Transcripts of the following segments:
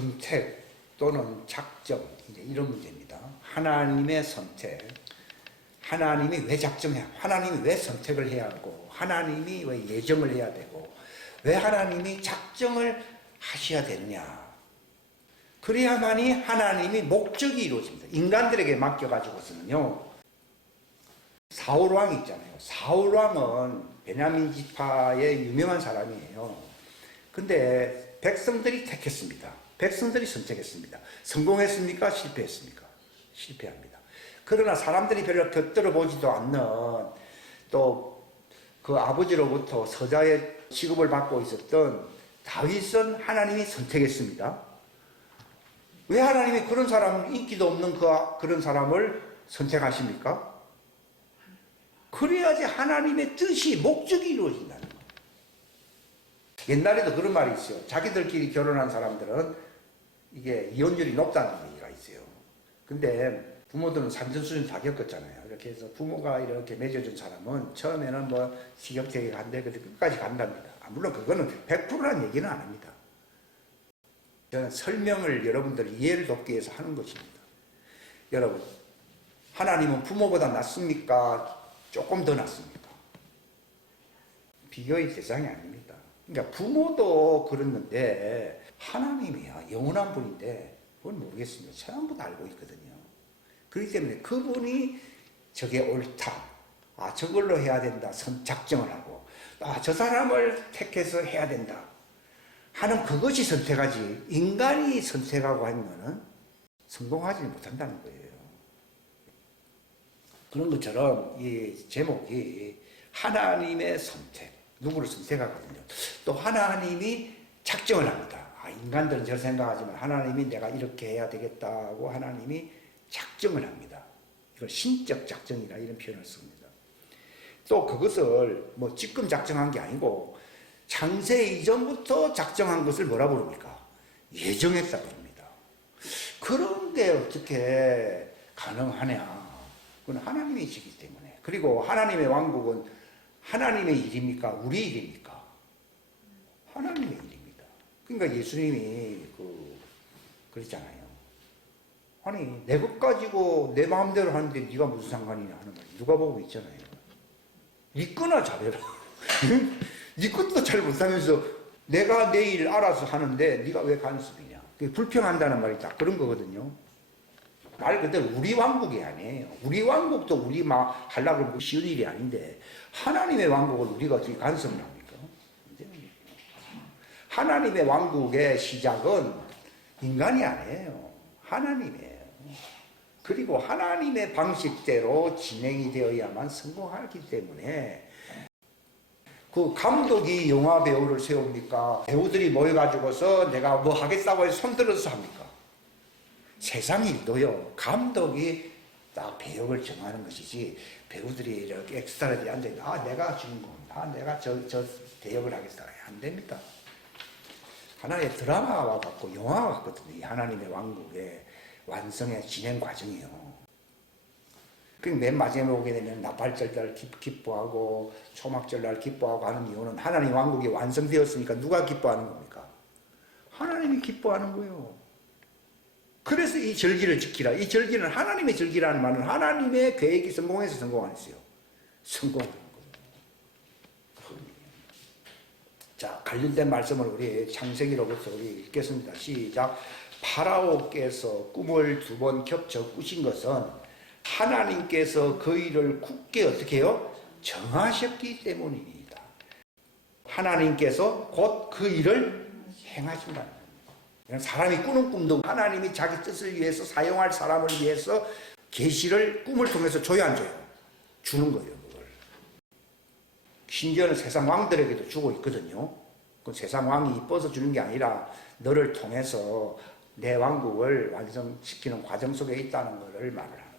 선택 또는 작정, 이제 이런 문제입니다. 하나님의 선택. 하나님이 왜 작정해야, 하나님이 왜 선택을 해야 하고, 하나님이 왜 예정을 해야 되고, 왜 하나님이 작정을 하셔야 되느냐. 그래야만이 하나님이 목적이 이루어집니다. 인간들에게 맡겨가지고서는요. 사울왕이 있잖아요. 사울왕은 베냐민 지파의 유명한 사람이에요. 근데 백성들이 택했습니다. 백성들이 선택했습니다. 성공했습니까? 실패했습니까? 실패합니다. 그러나 사람들이 별로 곁들여 보지도 않는 또 그 아버지로부터 서자의 취급을 받고 있었던 다윗은 하나님이 선택했습니다. 왜 하나님이 그런 사람, 인기도 없는 그런 사람을 선택하십니까? 그래야지 하나님의 뜻이, 목적이 이루어진다는 거예요. 옛날에도 그런 말이 있어요. 자기들끼리 결혼한 사람들은 이게 이혼율이 높다는 얘기가 있어요. 근데 부모들은 산전수전 다 겪었잖아요. 이렇게 해서 부모가 이렇게 맺어준 사람은 처음에는 뭐 시경택에 간대, 근데 끝까지 간답니다. 물론 그거는 100%란 얘기는 안 합니다. 저는 설명을 여러분들 이해를 돕기 위해서 하는 것입니다. 여러분, 하나님은 부모보다 낫습니까? 조금 더 낫습니까? 비교의 대상이 아닙니다. 그러니까 부모도 그랬는데 하나님이야 영원한 분인데 그건 모르겠습니다. 전부 다 알고 있거든요. 그렇기 때문에 그분이 저게 옳다, 저걸로 해야 된다 작정을 하고, 저 사람을 택해서 해야 된다 하는 그것이 선택하지, 인간이 선택하고 하면은 성공하지 못한다는 거예요. 그런 것처럼 이 제목이 하나님의 선택, 누구를 선택하거든요. 또 하나님이 작정을 합니다. 인간들은 저렇게 생각하지만 하나님이 내가 이렇게 해야 되겠다고 하나님이 작정을 합니다. 이걸 신적 작정이라 이런 표현을 씁니다. 또 그것을 뭐 지금 작정한 게 아니고 창세 이전부터 작정한 것을 뭐라 부릅니까? 예정했다 그럽니다. 그런데 어떻게 가능하냐? 그건 하나님의 일이기 때문에. 그리고 하나님의 왕국은 하나님의 일입니까? 우리 일입니까? 하나님의 일입니다. 그러니까 예수님이 그랬잖아요. 아니 내 것 가지고 내 마음대로 하는데 네가 무슨 상관이냐 하는 말 누가 보고 있잖아요. 네 거나 잘해라. 네 것도 잘 못하면서 내가 내 일 알아서 하는데 네가 왜 간섭이냐. 그게 불평한다는 말이 딱 그런 거거든요. 말 그대로 우리 왕국이 아니에요. 우리 왕국도 우리 막 하려고 하면 쉬운 일이 아닌데 하나님의 왕국을 우리가 어떻게 간섭을 합니까? 하나님의 왕국의 시작은 인간이 아니에요. 하나님이에요. 그리고 하나님의 방식대로 진행이 되어야만 성공하기 때문에 그 감독이 영화 배우를 세웁니까? 배우들이 모여가지고서 내가 뭐 하겠다고 해서 손들어서 합니까? 세상 일도요, 감독이 딱 배역을 정하는 것이지, 배우들이 이렇게 엑스트라들이 앉아있는, 내가 주인공, 내가 저 대역을 하겠다. 안 됩니다. 하나의 드라마와 같고, 영화와 같거든요. 이 하나님의 왕국의 완성의 진행 과정이요. 그리고 맨 마지막에 오게 되면 나팔절날 기뻐하고, 초막절날 기뻐하고 하는 이유는 하나님 왕국이 완성되었으니까 누가 기뻐하는 겁니까? 하나님이 기뻐하는 거예요. 그래서 이 절기를 지키라. 이 절기는 하나님의 절기라는 말은 하나님의 계획이 성공해서 성공 안 했어요. 성공하는 거예요. 자, 관련된 말씀을 우리 창세기로부터 우리 읽겠습니다. 시작. 파라오께서 꿈을 2번 겹쳐 꾸신 것은 하나님께서 그 일을 굳게 어떻게 해요? 정하셨기 때문입니다. 하나님께서 곧 그 일을 행하신다는 거예요. 사람이 꾸는 꿈도 하나님이 자기 뜻을 위해서 사용할 사람을 위해서 계시를 꿈을 통해서 줘요, 안 줘요? 주는 거예요, 그걸. 심지어는 세상 왕들에게도 주고 있거든요. 그 세상 왕이 이뻐서 주는 게 아니라 너를 통해서 내 왕국을 완성시키는 과정 속에 있다는 것을 말을 하는 거예요.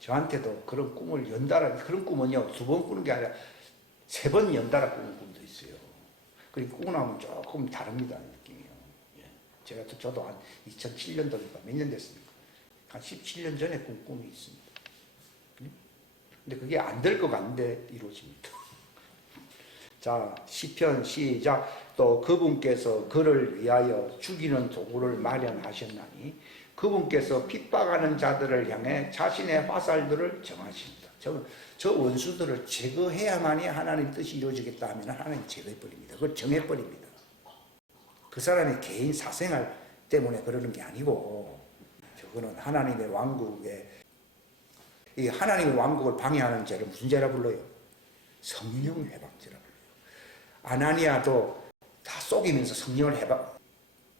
저한테도 그런 꿈을 연달아, 그런 꿈은요, 2번 꾸는 게 아니라 3번 연달아 꾸는 꿈도 있어요. 그리고 꾸고 나면 조금 다릅니다, 느낌이요. 제가 저도 한 2007년도니까 몇 년 됐습니까? 한 17년 전에 꾼 꿈이 있습니다. 근데 그게 안 될 것 같은데 이루어집니다. 자, 시편 시작. 또 그분께서 그를 위하여 죽이는 도구를 마련하셨나니 그분께서 핍박하는 자들을 향해 자신의 화살들을 정하십니다. 저 원수들을 제거해야만이 하나님 뜻이 이루어지겠다 하면 하나님 제거해버립니다. 그걸 정해버립니다. 그 사람의 개인 사생활 때문에 그러는 게 아니고 저거는 하나님의 왕국에 이 하나님의 왕국을 방해하는 죄를 무슨 죄라 불러요? 성령 회박죄라 불러요. 아나니아도 다 속이면서 성령을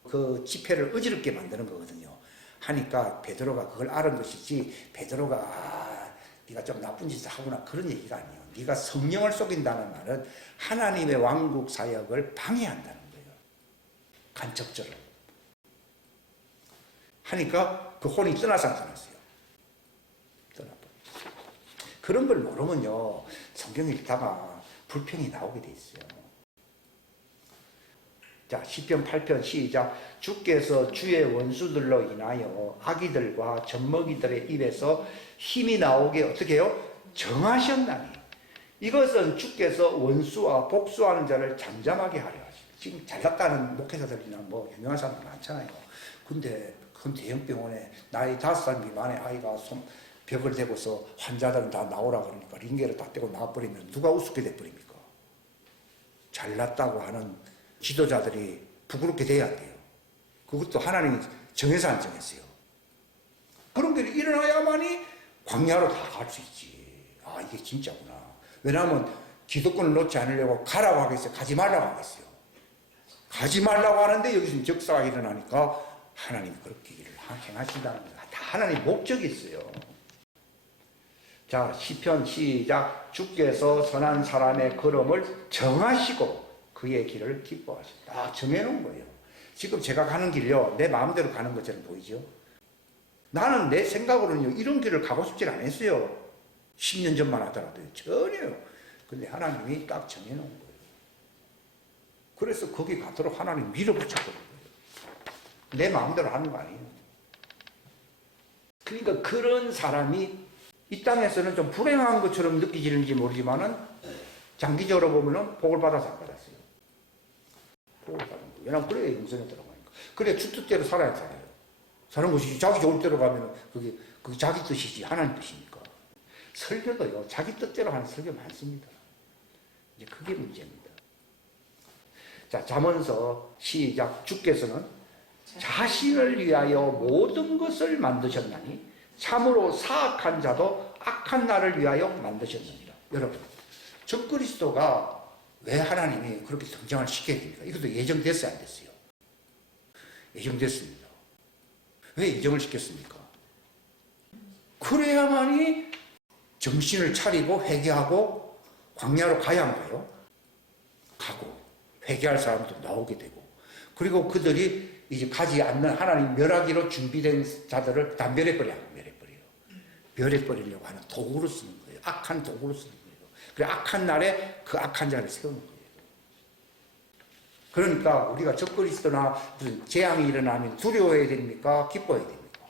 그 집회를 어지럽게 만드는 거거든요. 하니까 베드로가 그걸 알은 것이지 베드로가 네가 좀 나쁜 짓을 하구나 그런 얘기가 아니에요. 네가 성령을 속인다는 말은 하나님의 왕국 사역을 방해한다는 거예요. 간접적으로. 하니까 그 혼이 떠났어요. 떠나버렸어요. 그런 걸 모르면요. 성경 읽다가 불평이 나오게 돼 있어요. 자, 시편 8편 시작. 주께서 주의 원수들로 인하여 아기들과 젖먹이들의 입에서 힘이 나오게 어떻게 해요? 정하셨나니. 이것은 주께서 원수와 복수하는 자를 잠잠하게 하려 하십니다. 지금 잘났다는 목회자들이나 뭐 유명한 사람들 많잖아요. 근데 큰 대형병원에 나이 5살 미만의 아이가 벽을 대고서 환자들은 다 나오라 그러니까 링게를 다 떼고 나와버리면 누가 우습게 돼버립니까? 잘났다고 하는 지도자들이 부끄럽게 돼야 돼요. 그것도 하나님이 정해서 안 정했어요. 그런 게 일어나야만이 광야로 다 갈 수 있지. 아, 이게 진짜구나. 왜냐하면 기득권을 놓지 않으려고 가라고 하겠어요? 가지 말라고 하겠어요? 가지 말라고 하는데 여기서 적사가 일어나니까 하나님이 그렇게 일을 행하신다는 거예요. 다 하나님 목적이 있어요. 자, 시편 시작. 주께서 선한 사람의 걸음을 정하시고 그의 길을 기뻐하신다. 아, 정해놓은 거예요. 지금 제가 가는 길요, 내 마음대로 가는 것처럼 보이죠? 나는 내 생각으로는요, 이런 길을 가고 싶지 않았어요. 10년 전만 하더라도요. 전혀요. 근데 하나님이 딱 정해놓은 거예요. 그래서 거기 가도록 하나님 밀어붙였거든요. 내 마음대로 하는 거 아니에요. 그러니까 그런 사람이 이 땅에서는 좀 불행한 것처럼 느끼지는지 모르지만은 장기적으로 보면은 복을 받아서 안 받았어요. 복을 받은 거예요. 왜냐면 그래야 영생에 들어가니까. 그래 주 뜻대로 살아야 살아요. 사는 것이지. 자기 좋을 대로 가면은 그게 자기 뜻이지 하나님 뜻이니까. 설교도요, 자기 뜻대로 하는 설교 많습니다. 이제 그게 문제입니다. 자, 잠언서 시작. 주께서는 자신을 위하여 모든 것을 만드셨나니 참으로 사악한 자도 악한 날을 위하여 만드셨느니라. 여러분, 적그리스도가 왜 하나님이 그렇게 등장을 시켜야 됩니까? 이것도 예정됐어요, 안 됐어요? 예정됐습니다. 왜 예정을 시켰습니까? 그래야만이 정신을 차리고 회개하고 광야로 가야 한가요? 가고 회개할 사람도 나오게 되고, 그리고 그들이 이제 가지 않는 하나님 멸하기로 준비된 자들을 다 멸해버려요. 멸해버리려고 하는 도구로 쓰는 거예요. 악한 도구로 쓰는 거예요. 그래 악한 날에 그 악한 자를 세우는 거예요. 그러니까 우리가 적그리스도나 무슨 재앙이 일어나면 두려워해야 됩니까? 기뻐해야 됩니까?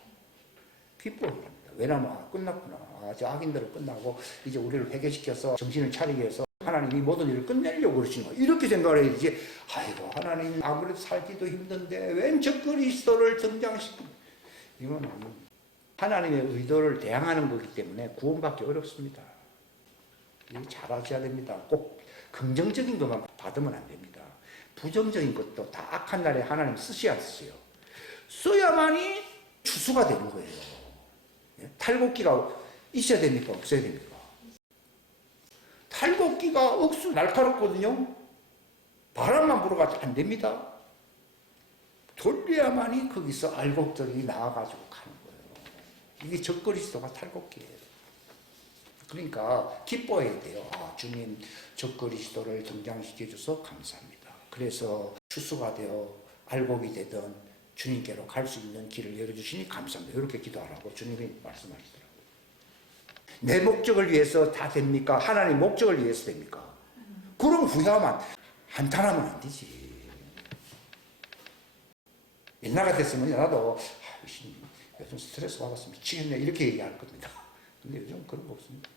기뻐해야 됩니다. 왜냐하면 끝났구나. 저 악인들은 끝나고 이제 우리를 회개시켜서 정신을 차리게 해서 하나님이 모든 일을 끝내려고 그러시는 거예요. 이렇게 생각을 해야지. 아이고 하나님 아무래도 살기도 힘든데 웬 적그리스도를 등장시키는, 이건 하나님의 의도를 대항하는 거기 때문에 구원받기 어렵습니다. 이거 잘 아셔야 됩니다. 꼭 긍정적인 것만 받으면 안 됩니다. 부정적인 것도 다 악한 날에 하나님 쓰셔야 쓰요. 써야만이 추수가 되는 거예요. 탈곡기가 있어야 됩니까? 없어야 됩니까? 탈곡기가 억수 날카롭거든요. 바람만 불어가지고 안 됩니다. 돌려야만이 거기서 알곡들이 나와가지고 가는 거예요. 이게 적그리스도가 탈곡기예요. 그러니까 기뻐해야 돼요. 아, 주님 적그리스도를 등장시켜줘서 감사합니다. 그래서 추수가 되어 알곡이 되던 주님께로 갈 수 있는 길을 열어주시니 감사합니다. 이렇게 기도하라고 주님이 말씀하시더라고요. 내 목적을 위해서 다 됩니까? 하나님 목적을 위해서 됩니까? 그럼 후회하면 한탄하면 안 되지. 옛날 같았으면 나도 요즘 스트레스 받았으면 미치겠네 이렇게 얘기할 겁니다. 근데 요즘 그런 거 없습니다.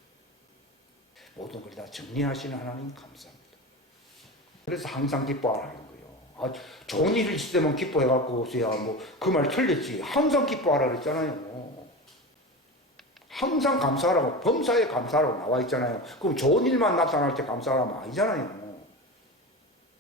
모든 걸 다 정리하시는 하나님 감사합니다. 그래서 항상 기뻐하라는 거예요. 아, 좋은 일이 있을 때만 기뻐해갖고, 야, 뭐, 그 말 틀렸지. 항상 기뻐하라 그랬잖아요. 항상 감사하라고, 범사에 감사하라고 나와 있잖아요. 그럼 좋은 일만 나타날 때 감사하라면 아니잖아요.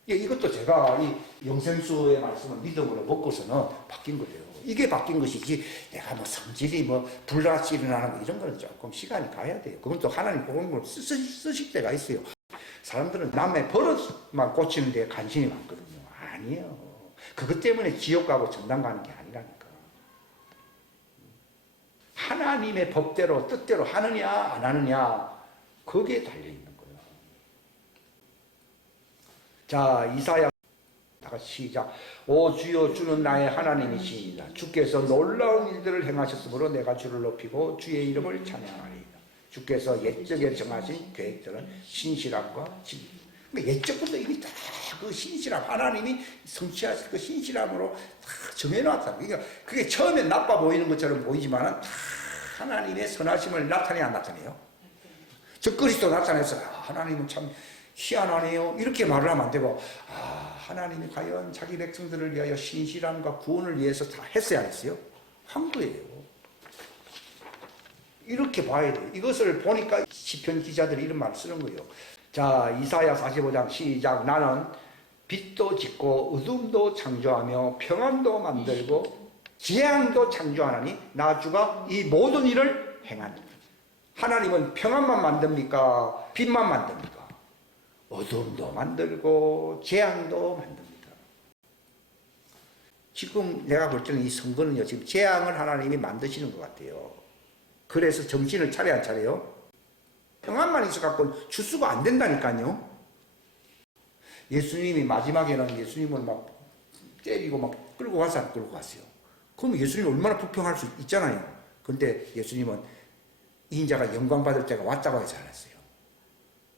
예, 이것도 제가 이 영생수의 말씀을 믿음으로 먹고서는 바뀐 거예요. 이게 바뀐 것이지, 내가 뭐 성질이 뭐 불같이 일어나는 거 이런 거는 조금 시간이 가야 돼요. 그건 또 하나님 그런 걸 쓰실 때가 있어요. 사람들은 남의 버릇만 고치는 데 관심이 많거든요. 아니에요. 그것 때문에 지옥 가고 전당 가는 게 아니라니까. 하나님의 법대로 뜻대로 하느냐 안 하느냐 거기에 달려있는 거예요. 자, 이사야 다 같이 시작. 오 주여 주는 나의 하나님이시니라. 주께서 놀라운 일들을 행하셨으므로 내가 주를 높이고 주의 이름을 찬양하리이다. 주께서 옛적에 정하신 계획들은 신실함과 진리. 그러니까 옛적부터 이미 다 그 신실함, 하나님이 성취하실 그 신실함으로 다 정해놨다. 그러니까 그게 처음엔 나빠 보이는 것처럼 보이지만은 다 하나님의 선하심을 나타내야 안 나타내요. 저 그리스도 나타내서 하나님은 참 희한하네요. 이렇게 말을 하면 안 되고, 하나님이 과연 자기 백성들을 위하여 신실함과 구원을 위해서 다 했어야 했어요? 한 거예요. 이렇게 봐야 돼요. 이것을 보니까 시편 기자들이 이런 말을 쓰는 거예요. 자, 이사야 45장 시작. 나는 빛도 짓고 어둠도 창조하며 평안도 만들고 재앙도 창조하나니 나 주가 이 모든 일을 행하니. 하나님은 평안만 만듭니까? 빛만 만듭니까? 어둠도 만들고 재앙도 만듭니다. 지금 내가 볼 때는 이 선거는요, 지금 재앙을 하나님이 만드시는 것 같아요. 그래서 정신을 차려야 안 차려요? 평안만 있어갖고 주수가 안 된다니까요. 예수님이 마지막에는 예수님을 막 때리고 막 끌고 가서 안 끌고 갔어요. 그럼 예수님이 얼마나 불평할 수 있잖아요. 근데 예수님은 인자가 영광 받을 때가 왔다고 하지 않았어요.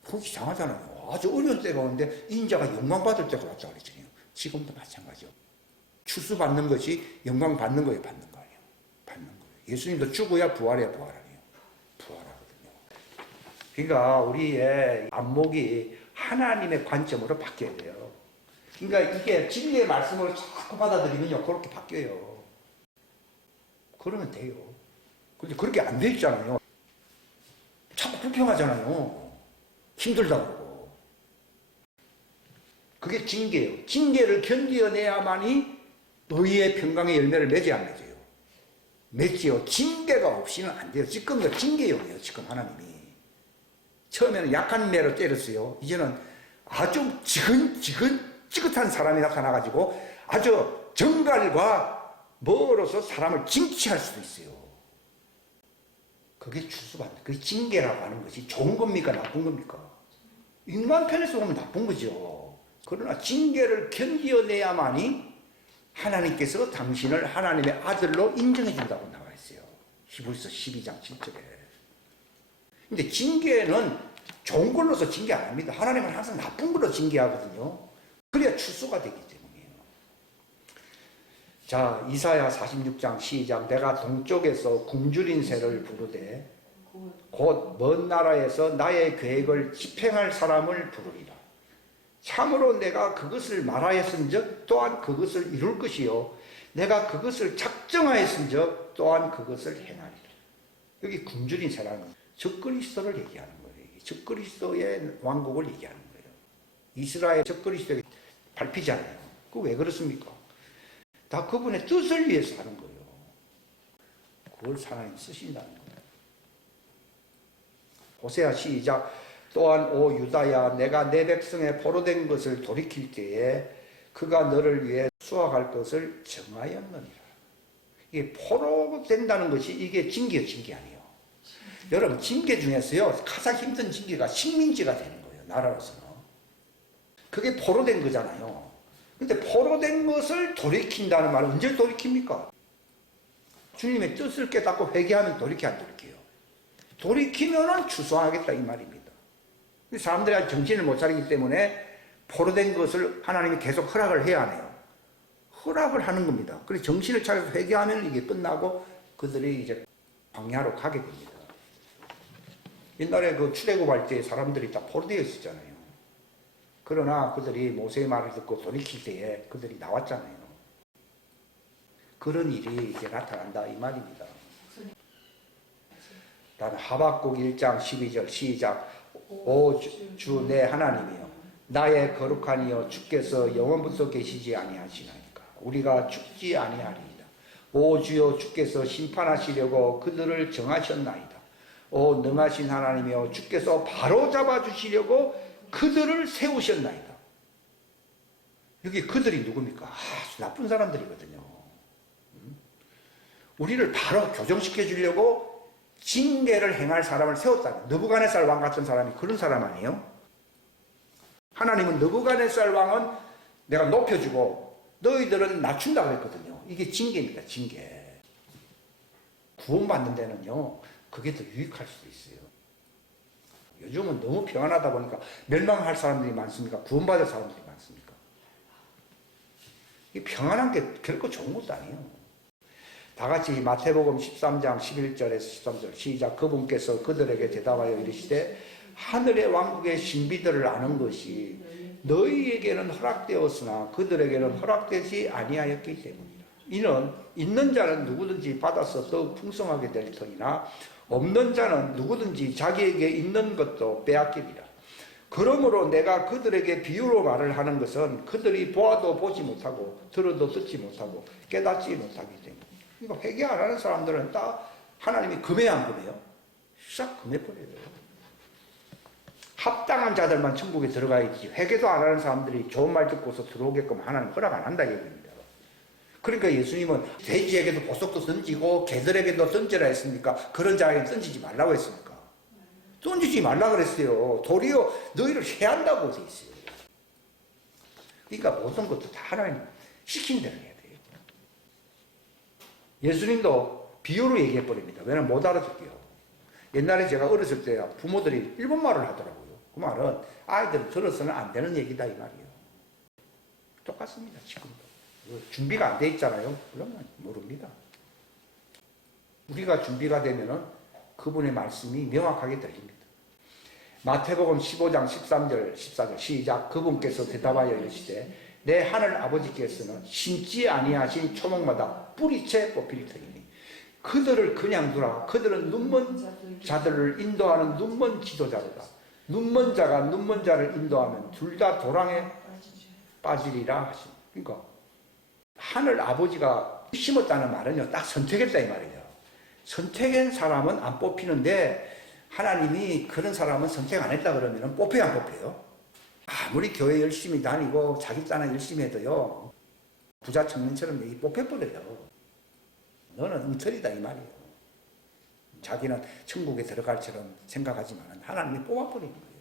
그거 이상하잖아요. 아주 어려운 때가 오는데 인자가 영광 받을 때가 왔다고 그랬잖아요. 지금도 마찬가지요. 추수 받는 것이 영광 받는 거예요, 받는 거 아니에요. 받는 거예요. 예수님도 죽어야 부활해야 부활 아니에요. 부활하거든요. 그러니까 우리의 안목이 하나님의 관점으로 바뀌어야 돼요. 그러니까 이게 진리의 말씀을 자꾸 받아들이면요, 그렇게 바뀌어요. 그러면 돼요. 근데 그렇게 안 돼 있잖아요. 자꾸 불평하잖아요. 힘들다고 그러고. 그게 징계예요. 징계를 견뎌내야만이 의의 평강의 열매를 맺어야 안 맺어요. 맺지요. 징계가 없이는 안 돼요. 지금 징계용이에요. 지금 하나님이. 처음에는 약한 매로 때렸어요. 이제는 아주 지긋한 사람이 나타나가지고 아주 정갈과 멀어서 사람을 징치할 수도 있어요. 그게 추수받는, 그게 징계라고 하는 것이 좋은 겁니까? 나쁜 겁니까? 인간 편에서 보면 나쁜 거죠. 그러나 징계를 견뎌내야만이 하나님께서 당신을 하나님의 아들로 인정해 준다고 나와 있어요. 히브리서 12장 7절에. 근데 징계는 좋은 걸로서 징계 안 합니다. 하나님은 항상 나쁜 걸로 징계하거든요. 그래야 추수가 되기 때문이에요. 자, 이사야 46장 시작. 내가 동쪽에서 굶주린 새를 부르되 곧 먼 나라에서 나의 계획을 집행할 사람을 부르리라. 참으로 내가 그것을 말하였은즉 또한 그것을 이룰 것이요 내가 그것을 작정하였은즉 또한 그것을 행하리라. 여기 굶주린 새라는 적그리스도를 얘기하는 거예요. 적그리스도의 왕국을 얘기하는 거예요. 이스라엘 적그리스도에게 밟히잖아요. 그거 왜 그렇습니까? 다 그분의 뜻을 위해서 하는 거예요. 그걸 하나님 쓰신다는 거예요. 호세아 시작. 또한 오 유다야 내가 내 백성의 포로된 것을 돌이킬 때에 그가 너를 위해 수확할 것을 정하였느니라. 이게 포로된다는 것이 이게 징계 아니에요. 여러분 징계 중에서요 가장 힘든 징계가 식민지가 되는 거예요. 나라로서는. 그게 포로된 거잖아요. 근데 포로된 것을 돌이킨다는 말은 언제 돌이킵니까? 주님의 뜻을 깨닫고 회개하면 돌이켜 안 돌이켜요? 돌이키면은 추수하겠다 이 말입니다. 사람들이 정신을 못 차리기 때문에 포로된 것을 하나님이 계속 허락을 해야 하네요. 허락을 하는 겁니다. 그래서 정신을 차려서 회개하면 이게 끝나고 그들이 이제 광야로 가게 됩니다. 옛날에 그 출애굽할 때 사람들이 다 포로되어 있었잖아요. 그러나 그들이 모세의 말을 듣고 돌이킬 때에 그들이 나왔잖아요. 그런 일이 이제 나타난다 이 말입니다. 다음 하박국 1장 12절 시작. 오 주 내 하나님이여 나의 거룩한 이여 주께서 영원부터 계시지 아니하시나이까 우리가 죽지 아니하리이다. 오 주여 주께서 심판하시려고 그들을 정하셨나이다. 오 능하신 하나님이여 주께서 바로잡아 주시려고 그들을 세우셨나이다. 여기 그들이 누굽니까? 아주 나쁜 사람들이거든요. 우리를 바로 교정시켜 주려고 징계를 행할 사람을 세웠다. 느부갓네살 왕 같은 사람이 그런 사람 아니에요? 하나님은 느부갓네살 왕은 내가 높여주고 너희들은 낮춘다고 했거든요. 이게 징계입니다. 징계. 구원받는 데는요. 그게 더 유익할 수도 있어요. 요즘은 너무 평안하다 보니까 멸망할 사람들이 많습니까? 구원받을 사람들이 많습니까? 이 평안한 게 결코 좋은 것도 아니에요. 다 같이 마태복음 13장 11절에서 13절 시작. 그분께서 그들에게 대답하여 이르시되 하늘의 왕국의 신비들을 아는 것이 너희에게는 허락되었으나 그들에게는 허락되지 아니하였기 때문이라. 이는 있는 자는 누구든지 받아서 더욱 풍성하게 될 터이나 없는 자는 누구든지 자기에게 있는 것도 빼앗기리라. 그러므로 내가 그들에게 비유로 말을 하는 것은 그들이 보아도 보지 못하고 들어도 듣지 못하고 깨닫지 못하기 때문이다. 그러니까 회개 안 하는 사람들은 딱 하나님이 금해 안 금해요? 싹 금해버려요. 합당한 자들만 천국에 들어가야지 회개도 안 하는 사람들이 좋은 말 듣고서 들어오게끔 하나님 허락 안 한다 얘기입니다. 그러니까 예수님은 돼지에게도 보석도 던지고 개들에게도 던지라 했습니까? 그런 자에게 던지지 말라고 했습니까? 던지지 말라 그랬어요. 도리어 너희를 해한다고 돼 있어요. 그러니까 모든 것도 다 하나님 시킨 대로 해야 돼요. 예수님도 비유로 얘기해버립니다. 왜냐면 못 알아듣게요. 옛날에 제가 어렸을 때 부모들이 일본말을 하더라고요. 그 말은 아이들 들어서는 안 되는 얘기다 이 말이에요. 똑같습니다. 지금도. 준비가 안 돼 있잖아요. 그러면 모릅니다. 우리가 준비가 되면은 그분의 말씀이 명확하게 들립니다. 마태복음 15장 13절 14절 시작. 그분께서 대답하여 이르시되 내 하늘 아버지께서는 심지 아니하신 초목마다 뿌리채 뽑힐 터이니 그들을 그냥 두라. 그들은 눈먼 자들을 인도하는 눈먼 지도자로다. 눈먼 자가 눈먼 자를 인도하면 둘 다 도랑에 빠지리라 하시니. 그러니까 하늘 아버지가 심었다는 말은요, 딱 선택했다 이 말이에요. 선택한 사람은 안 뽑히는데 하나님이 그런 사람은 선택 안 했다 그러면 뽑혀야 안 뽑혀요? 아무리 교회 열심히 다니고 자기 딴에 열심히 해도요, 부자 청년처럼 여기 뽑혀버려요. 너는 엉터리다 이 말이에요. 자기는 천국에 들어갈처럼 생각하지만 하나님이 뽑아버리는 거예요.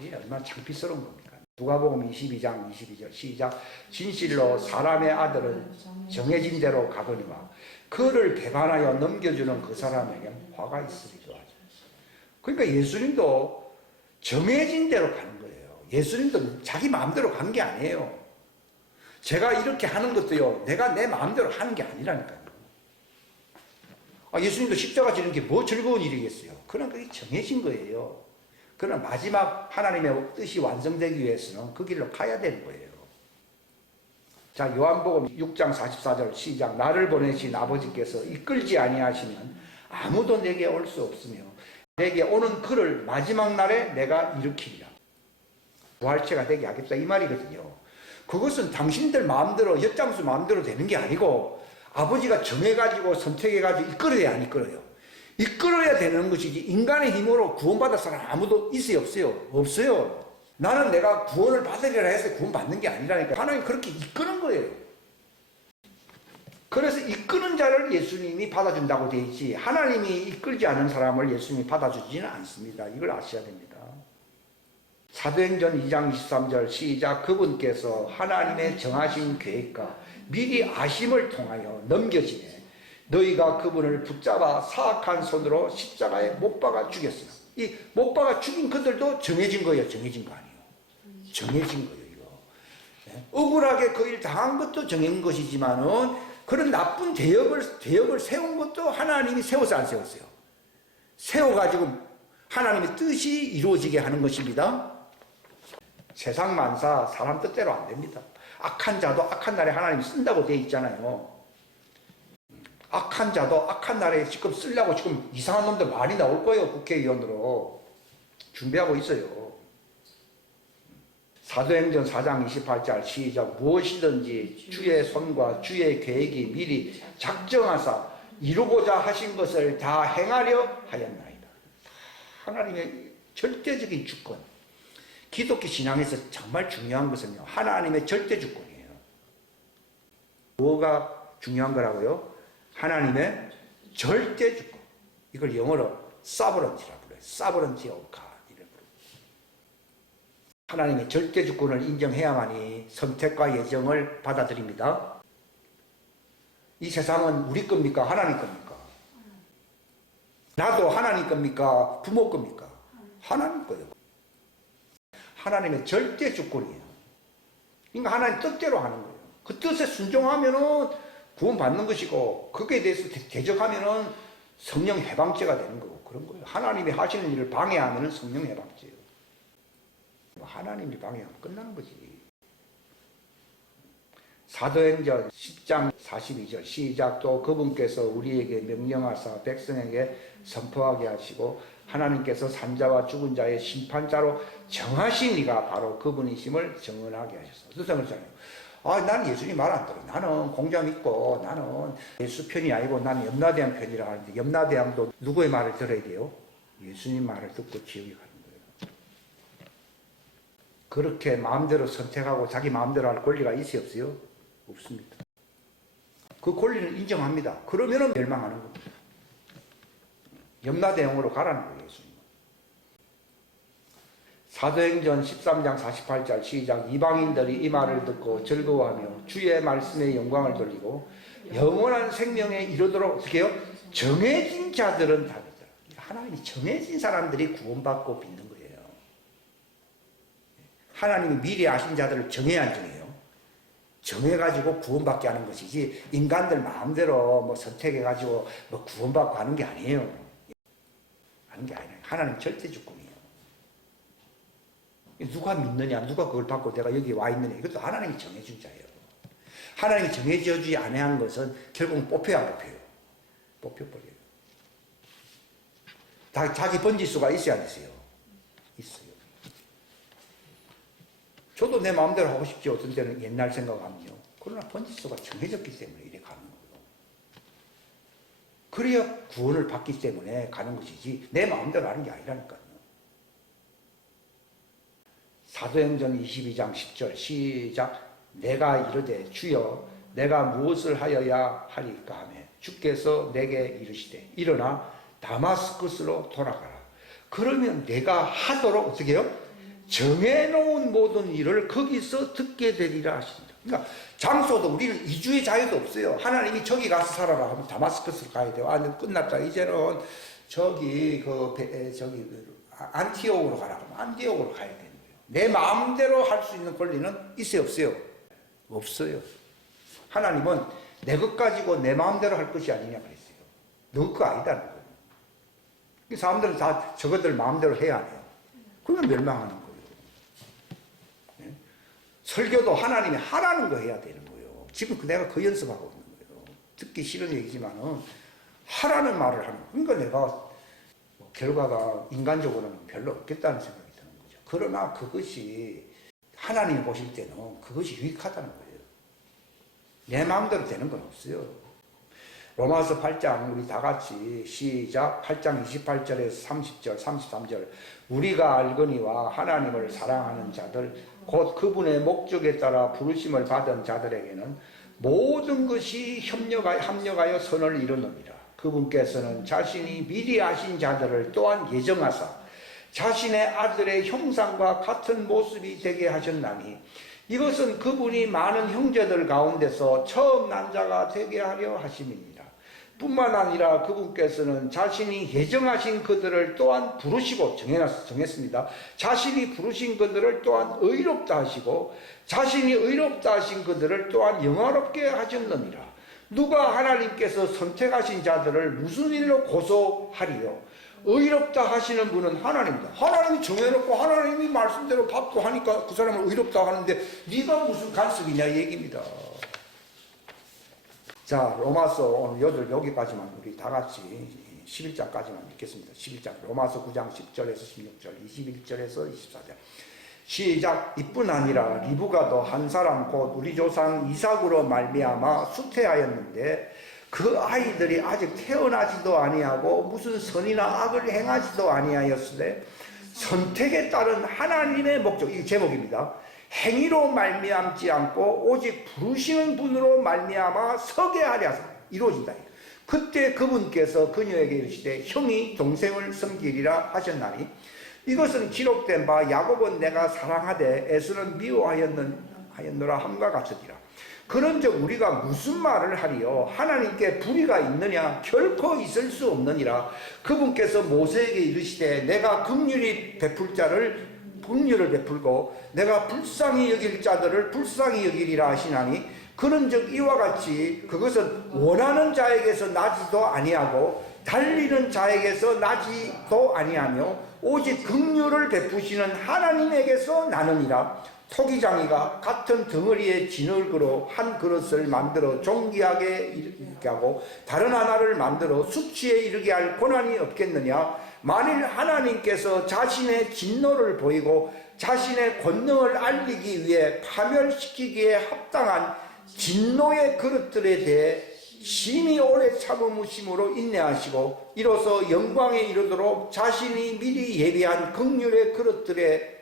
이게 얼마나 창피스러운 겁니까? 누가복음 22장 22절 시작. 진실로 사람의 아들은 정해진 대로 가거니와 그를 배반하여 넘겨주는 그 사람에게 화가 있으리도 하죠. 그러니까 예수님도 정해진 대로 가는 거예요. 예수님도 자기 마음대로 간 게 아니에요. 제가 이렇게 하는 것도요, 내가 내 마음대로 하는 게 아니라니까요. 예수님도 십자가 지는 게 뭐 즐거운 일이겠어요. 그러나 그게 정해진 거예요. 그러나 마지막 하나님의 뜻이 완성되기 위해서는 그 길로 가야 되는 거예요. 자, 요한복음 6장 44절 시작. 나를 보내신 아버지께서 이끌지 아니하시면 아무도 내게 올 수 없으며 내게 오는 그를 마지막 날에 내가 일으키리라. 부활체가 되게 하겠다 이 말이거든요. 그것은 당신들 마음대로 엿장수 마음대로 되는 게 아니고 아버지가 정해가지고 선택해가지고 이끌어야 안 이끌어요. 이끌어야 되는 것이지 인간의 힘으로 구원받을 사람 아무도 있어요 없어요? 없어요. 나는 내가 구원을 받으리라 해서 구원받는 게 아니라니까. 하나님이 그렇게 이끄는 거예요. 그래서 이끄는 자를 예수님이 받아준다고 되어 있지 하나님이 이끌지 않은 사람을 예수님이 받아주지는 않습니다. 이걸 아셔야 됩니다. 사도행전 2장 23절 시작. 그분께서 하나님의 정하신 계획과 미리 아심을 통하여 넘겨지네 너희가 그분을 붙잡아 사악한 손으로 십자가에 못 박아 죽였으나. 이 못 박아 죽인 그들도 정해진 거예요? 정해진 거 아니에요? 정해진 거예요. 이거. 억울하게 그 일 당한 것도 정해진 것이지만은 그런 나쁜 대역을 세운 것도 하나님이 세워서 안 세웠어요? 세워가지고 하나님의 뜻이 이루어지게 하는 것입니다. 세상 만사 사람 뜻대로 안 됩니다. 악한 자도 악한 날에 하나님 쓴다고 돼 있잖아요. 악한 자도 악한 날에 지금 쓰려고 지금 이상한 놈들 많이 나올 거예요. 국회의원으로 준비하고 있어요. 사도행전 4장 28절 시작. 무엇이든지 주의 손과 주의 계획이 미리 작정하사 이루고자 하신 것을 다 행하려 하였나이다. 하나님의 절대적인 주권. 기독교 신앙에서 정말 중요한 것은요, 하나님의 절대 주권이에요. 뭐가 중요한 거라고요? 하나님의 절대 주권. 이걸 영어로 sovereignty라고 그래요. sovereignty of God. 하나님의 절대 주권을 인정해야만이 선택과 예정을 받아들입니다. 이 세상은 우리 겁니까? 하나님 겁니까? 나도 하나님 겁니까? 부모 겁니까? 하나님 거예요. 하나님의 절대 주권이에요. 그러니까 하나님 뜻대로 하는 거예요. 그 뜻에 순종하면은 구원받는 것이고, 거기에 대해서 대적하면은 성령 해방죄가 되는 거고, 그런 거예요. 하나님이 하시는 일을 방해하면은 성령 해방죄예요. 하나님이 방해하면 끝나는 거지. 사도행전 10장 42절 시작. 또 그분께서 우리에게 명령하사 백성에게 선포하게 하시고 하나님께서 산자와 죽은 자의 심판자로 정하신 이가 바로 그분이심을 증언하게 하셨어. 그래서 그러잖아요. 나는 예수님 말 안 들어. 나는 공자 믿고 나는 예수 편이 아니고 나는 염라대왕 편이라 하는데, 염라대왕도 누구의 말을 들어야 돼요? 예수님 말을 듣고 지옥에 가는 거예요. 그렇게 마음대로 선택하고 자기 마음대로 할 권리가 있어요, 없어요? 없습니다. 그 권리는 인정합니다. 그러면은 멸망하는 겁니다. 염라대왕으로 가라는 거예요, 예수님. 사도행전 13장 48절 시작. 이방인들이 이 말을 듣고 즐거워하며 주의 말씀에 영광을 돌리고 영원한 생명에 이르도록 어떻게 해요? 정해진 자들은 다 믿더라. 하나님이 정해진 사람들이 구원받고 믿는 거예요. 하나님이 미리 아신 자들을 정해야 안 정해요? 정해가지고 구원받게 하는 것이지, 인간들 마음대로 뭐 선택해가지고 뭐 구원받고 하는 게 아니에요. 하는 게 아니에요. 하나님 절대 주권이에요. 누가 믿느냐, 누가 그걸 받고 내가 여기 와 있느냐, 이것도 하나님이 정해준 자예요. 하나님이 정해주지 않은 것은 결국 뽑혀야 안 뽑혀요. 뽑혀버려요. 자기 번지수가 있어야 안 있어요? 있어요. 저도 내 마음대로 하고 싶지, 어떤 때는 옛날 생각하면요. 그러나 번지수가 정해졌기 때문에 이래 가는 거예요. 그래야 구원을 받기 때문에 가는 것이지 내 마음대로 하는 게 아니라니까요. 사도행전 22장 10절 시작. 내가 이르되 주여 내가 무엇을 하여야 하리까 하며 주께서 내게 이르시되 일어나 다마스쿠스로 돌아가라. 그러면 내가 하도록 어떻게 해요? 정해놓은 모든 일을 거기서 듣게 되리라 하신다. 그러니까 장소도 우리는 이주의 자유도 없어요. 하나님이 저기 가서 살아라 하면 다마스커스로 가야 돼요. 끝났다. 이제는 저기 안티옥으로 가라 하면 안티옥으로 가야 되는 거예요. 내 마음대로 할 수 있는 권리는 있어요, 없어요? 없어요. 하나님은 내 것 가지고 내 마음대로 할 것이 아니냐 그랬어요. 너 거 아니다는 거예요. 사람들은 다 저것들 마음대로 해야 해요. 그러면 멸망하는 거예요. 네? 설교도 하나님이 하라는 거 해야 되는 거예요. 지금 내가 그 연습하고 있는 거예요. 듣기 싫은 얘기지만은 하라는 말을 하는 거예요. 그러니까 내가 결과가 인간적으로는 별로 없겠다는 생각이 드는 거죠. 그러나 그것이 하나님이 보실 때는 그것이 유익하다는 거예요. 내 마음대로 되는 건 없어요. 로마서 8장 우리 다 같이 시작. 8장 28절에서 30절 33절. 우리가 알거니와 하나님을 사랑하는 자들 곧 그분의 목적에 따라 부르심을 받은 자들에게는 모든 것이 합력하여 선을 이루느니라. 그분께서는 자신이 미리 아신 자들을 또한 예정하사 자신의 아들의 형상과 같은 모습이 되게 하셨나니 이것은 그분이 많은 형제들 가운데서 처음 난 자가 되게 하려 하심입니다. 뿐만 아니라 그분께서는 자신이 예정하신 그들을 또한 부르시고 정했습니다. 자신이 부르신 그들을 또한 의롭다 하시고 자신이 의롭다 하신 그들을 또한 영화롭게 하셨느니라. 누가 하나님께서 선택하신 자들을 무슨 일로 고소하리요? 의롭다 하시는 분은 하나님입니다. 하나님이 정해놓고 하나님이 말씀대로 밥도 하니까 그 사람을 의롭다 하는데 네가 무슨 간섭이냐 이 얘기입니다. 자, 로마서 오늘 여기까지만 우리 다 같이 11장까지만 읽겠습니다. 11장 로마서 9장 10절에서 16절 21절에서 24절 시작. 이뿐 아니라 리브가도 한 사람 곧 우리 조상 이삭으로 말미암아 수태하였는데 그 아이들이 아직 태어나지도 아니하고 무슨 선이나 악을 행하지도 아니하였으되 선택에 따른 하나님의 목적, 이 제목입니다. 행위로 말미암지 않고 오직 부르시는 분으로 말미암아 서게 하려 이루어진다. 그때 그분께서 그녀에게 이르시되 형이 동생을 섬기리라 하셨나니 이것은 기록된 바 야곱은 내가 사랑하되 에서는 미워하였노라 함과 같으니라. 그런즉 우리가 무슨 말을 하리요? 하나님께 불의가 있느냐? 결코 있을 수 없느니라. 그분께서 모세에게 이르시되 내가 긍휼히 베풀 자를 긍휼을 베풀고 내가 불쌍히 여길 자들을 불쌍히 여기리라 하시나니 그런즉 이와 같이 그것은 원하는 자에게서 나지도 아니하고 달리는 자에게서 나지도 아니하며 오직 긍휼을 베푸시는 하나님에게서 나느니라. 토기장이가 같은 덩어리의 진흙으로 한 그릇을 만들어 존귀하게 이르게 하고 다른 하나를 만들어 수치에 이르게 할 권한이 없겠느냐? 만일 하나님께서 자신의 진노를 보이고 자신의 권능을 알리기 위해 파멸시키기에 합당한 진노의 그릇들에 대해 심히 오래 참으심으로 인내하시고 이로써 영광에 이르도록 자신이 미리 예비한 긍휼의 그릇들에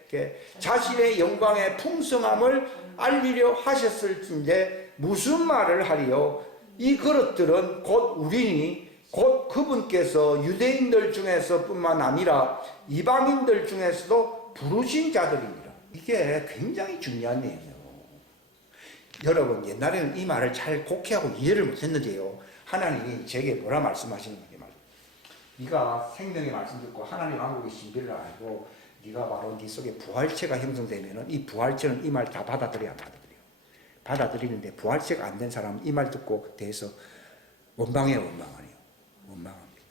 자신의 영광의 풍성함을 알리려 하셨을진데 무슨 말을 하리요? 이 그릇들은 곧 우리니 곧 그분께서 유대인들 중에서 뿐만 아니라 이방인들 중에서도 부르신 자들입니다. 이게 굉장히 중요한 내용이에요. 여러분 옛날에는 이 말을 잘 곡해하고 이해를 못했는데요. 하나님이 제게 뭐라 말씀하시는 거예요? 네가 생명의 말씀 듣고 하나님 왕국의 신비를 알고 네가 바로 네 속에 부활체가 형성되면은 이 부활체는 이 말 다 받아들여야 받아들여요. 받아들이는데 부활체가 안 된 사람은 이 말 듣고 대해서 원망해요, 원망하네요. 원망합니다.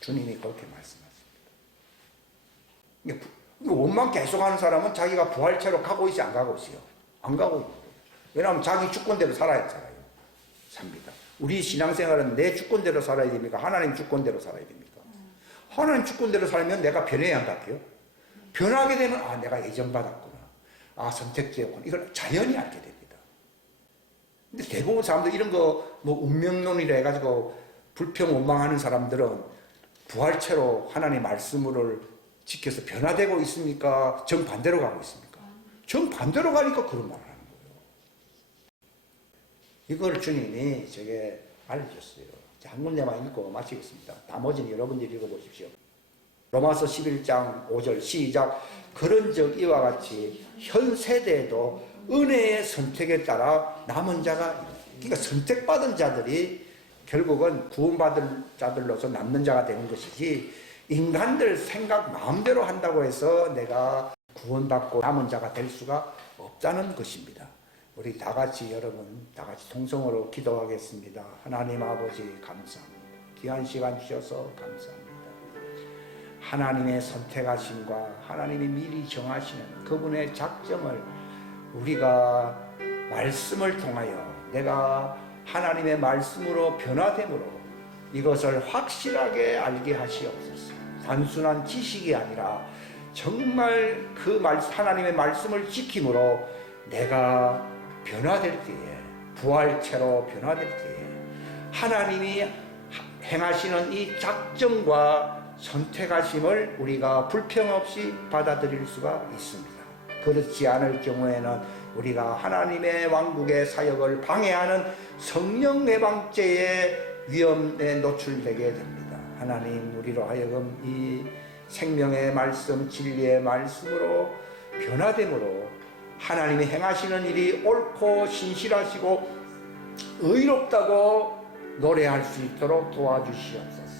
주님이 그렇게 말씀하십니다. 원망 계속하는 사람은 자기가 부활체로 가고 있지 안 가고 있어요? 안 가고 있는 거예요. 왜냐하면 자기 주권대로 살아야 삽니다. 우리 신앙생활은 내 주권대로 살아야 됩니까? 하나님 주권대로 살아야 됩니까? 하나님 주권대로 살면 내가 변해야 한다고요? 변하게 되면 아 내가 예정받았구나. 아 선택되었구나. 이걸 자연히 알게 됩니다. 근데 대부분 사람들 이런 거 뭐 운명론이라 해가지고 불평 원망하는 사람들은 부활체로 하나님의 말씀을 지켜서 변화되고 있습니까? 정반대로 가고 있습니까? 정반대로 가니까 그런 말을 하는 거예요. 이걸 주님이 제게 알려줬어요. 한 군데만 읽고 마치겠습니다. 나머지는 여러분들이 읽어보십시오. 로마서 11장 5절 시작. 그런즉 이와 같이 현 세대에도 은혜의 선택에 따라 남은 자가, 그러니까 선택받은 자들이 결국은 구원받을 자들로서 남는 자가 되는 것이지 인간들 생각 마음대로 한다고 해서 내가 구원받고 남은 자가 될 수가 없다는 것입니다. 우리 다 같이 여러분 다 같이 통성으로 기도하겠습니다. 하나님 아버지 감사합니다. 귀한 시간 주셔서 감사합니다. 하나님의 선택하심과 하나님이 미리 정하시는 그분의 작정을 우리가 말씀을 통하여 내가 하나님의 말씀으로 변화됨으로 이것을 확실하게 알게 하시옵소서. 단순한 지식이 아니라 정말 그 하나님의 말씀을 지킴으로 내가 변화될 때에 부활체로 변화될 때에 하나님이 행하시는 이 작정과 선택하심을 우리가 불평 없이 받아들일 수가 있습니다. 그렇지 않을 경우에는 우리가 하나님의 왕국의 사역을 방해하는 성령 내방죄의 위험에 노출되게 됩니다. 하나님 우리로 하여금 이 생명의 말씀 진리의 말씀으로 변화됨으로 하나님이 행하시는 일이 옳고 신실하시고 의롭다고 노래할 수 있도록 도와주시옵소서.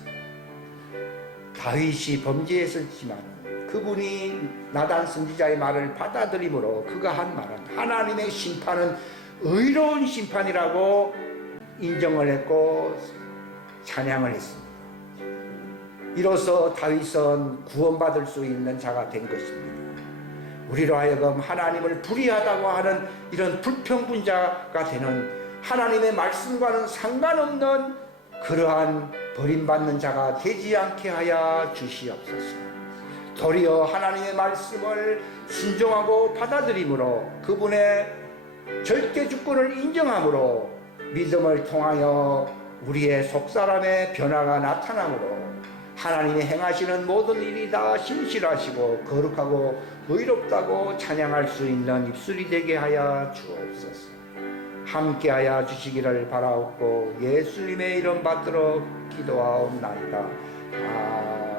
다윗이 범죄했었지만 그분이 나단 선지자의 말을 받아들임으로 그가 한 말은 하나님의 심판은 의로운 심판이라고 인정을 했고 찬양을 했습니다. 이로써 다윗은 구원받을 수 있는 자가 된 것입니다. 우리로 하여금 하나님을 불의하다고 하는 이런 불평분자가 되는, 하나님의 말씀과는 상관없는 그러한 버림받는 자가 되지 않게 하여 주시옵소서. 도리어 하나님의 말씀을 순종하고 받아들임으로, 그분의 절대 주권을 인정함으로 믿음을 통하여 우리의 속사람의 변화가 나타나므로 하나님이 행하시는 모든 일이 다 신실하시고 거룩하고 의롭다고 찬양할 수 있는 입술이 되게 하여 주옵소서. 함께하여 주시기를 바라옵고 예수님의 이름 받들어 기도하옵나이다. 아멘.